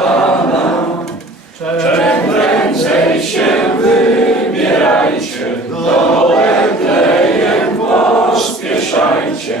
Pana. Prędzej się wybierajcie, do Betlejem pospieszajcie.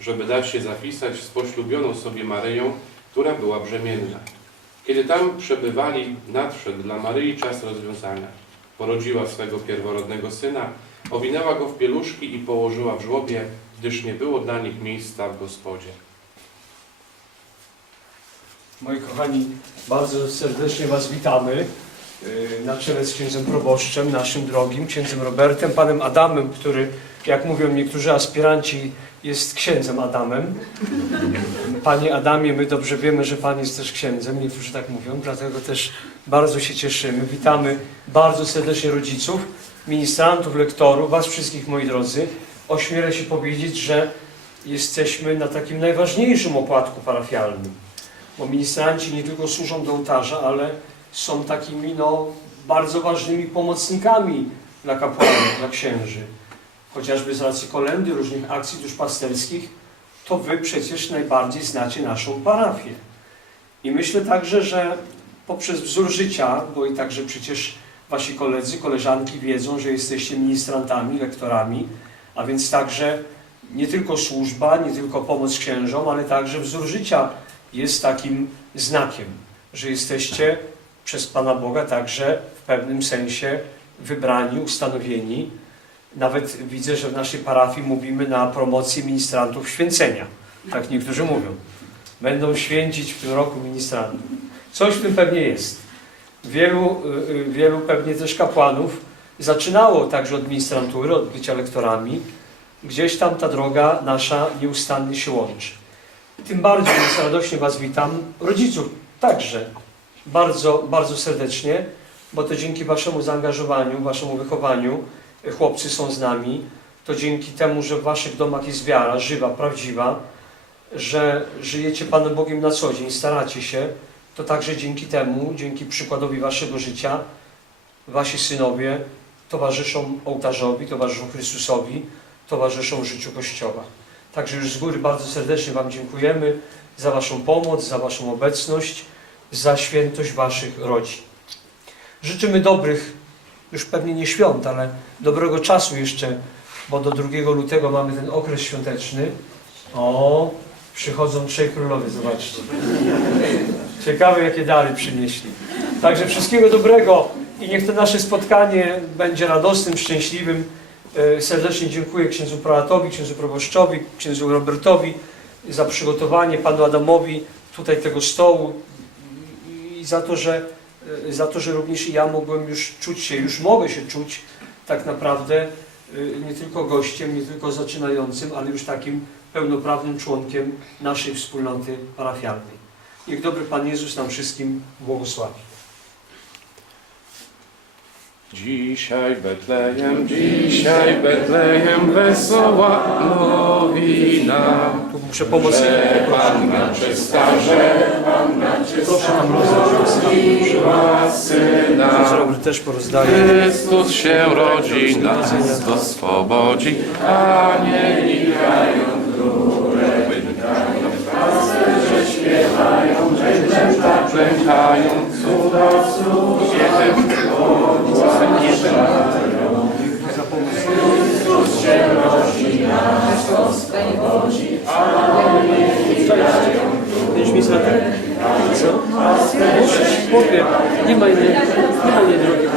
żeby dać się zapisać z poślubioną sobie Maryją, która była brzemienna. Kiedy tam przebywali, nadszedł dla Maryi czas rozwiązania. Porodziła swego pierworodnego syna, owinęła go w pieluszki i położyła w żłobie, gdyż nie było dla nich miejsca w gospodzie. Moi kochani, bardzo serdecznie Was witamy na czele z księdzem proboszczem, naszym drogim, księdzem Robertem, panem Adamem, który, jak mówią niektórzy aspiranci, jest księdzem Adamem. Panie Adamie, my dobrze wiemy, że Pan jest też księdzem, niektórzy tak mówią, dlatego też bardzo się cieszymy. Witamy bardzo serdecznie rodziców, ministrantów, lektorów, Was wszystkich, moi drodzy. Ośmielę się powiedzieć, że jesteśmy na takim najważniejszym opłatku parafialnym bo ministranci nie tylko służą do ołtarza, ale są takimi no, bardzo ważnymi pomocnikami dla kapłanów, dla księży. Chociażby z racji kolendy, różnych akcji duszpasterskich, to wy przecież najbardziej znacie naszą parafię. I myślę także, że poprzez wzór życia, bo i także przecież wasi koledzy, koleżanki wiedzą, że jesteście ministrantami, lektorami, a więc także nie tylko służba, nie tylko pomoc księżom, ale także wzór życia jest takim znakiem, że jesteście przez Pana Boga także w pewnym sensie wybrani, ustanowieni. Nawet widzę, że w naszej parafii mówimy na promocję ministrantów święcenia. Tak niektórzy mówią. Będą święcić w tym roku ministrantów. Coś w tym pewnie jest. Wielu, y, y, wielu pewnie też kapłanów zaczynało także od ministrantury, od bycia lektorami. Gdzieś tam ta droga nasza nieustannie się łączy. Tym bardziej więc radośnie Was witam. Rodziców także bardzo, bardzo serdecznie, bo to dzięki Waszemu zaangażowaniu, Waszemu wychowaniu e, chłopcy są z nami. To dzięki temu, że w Waszych domach jest wiara żywa, prawdziwa, że żyjecie Panem Bogiem na co dzień, staracie się, to także dzięki temu, dzięki przykładowi Waszego życia, Wasi synowie towarzyszą ołtarzowi, towarzyszą Chrystusowi, towarzyszą życiu Kościoła. Także już z góry bardzo serdecznie Wam dziękujemy za Waszą pomoc, za Waszą obecność, za świętość Waszych rodzin. Życzymy dobrych, już pewnie nie świąt, ale dobrego czasu jeszcze, bo do 2 lutego mamy ten okres świąteczny. O, przychodzą trzej królowie, zobaczcie. Ciekawe, jakie dary przynieśli. Także wszystkiego dobrego i niech to nasze spotkanie będzie radosnym, szczęśliwym. E, Serdecznie dziękuję księdzu prałatowi, księdzu proboszczowi, księdzu Robertowi za przygotowanie, panu Adamowi tutaj tego stołu za to, że, e, za to, że również i ja mogłem już czuć się, już mogę się czuć tak naprawdę e, nie tylko gościem, nie tylko zaczynającym, ale już takim pełnoprawnym członkiem naszej wspólnoty parafialnej. Niech dobry Pan Jezus nam wszystkim błogosławi. Dzisiaj Betlejem, dzisiaj Betlejem wesoła nowina. Tu muszę pomóc. Że Panna czeska, że Panna Proszę czeska tam rozdać. Narodziła też porozdaje. Chrystus się rodzi, nas do swobodzi. Anieli grają górę, pękają, pasterze śpiewają, rzeźlęta klękają, cudowców siedem ogłaszają. Chrystus się rodzi, nas do. 僕、今ね、今ね、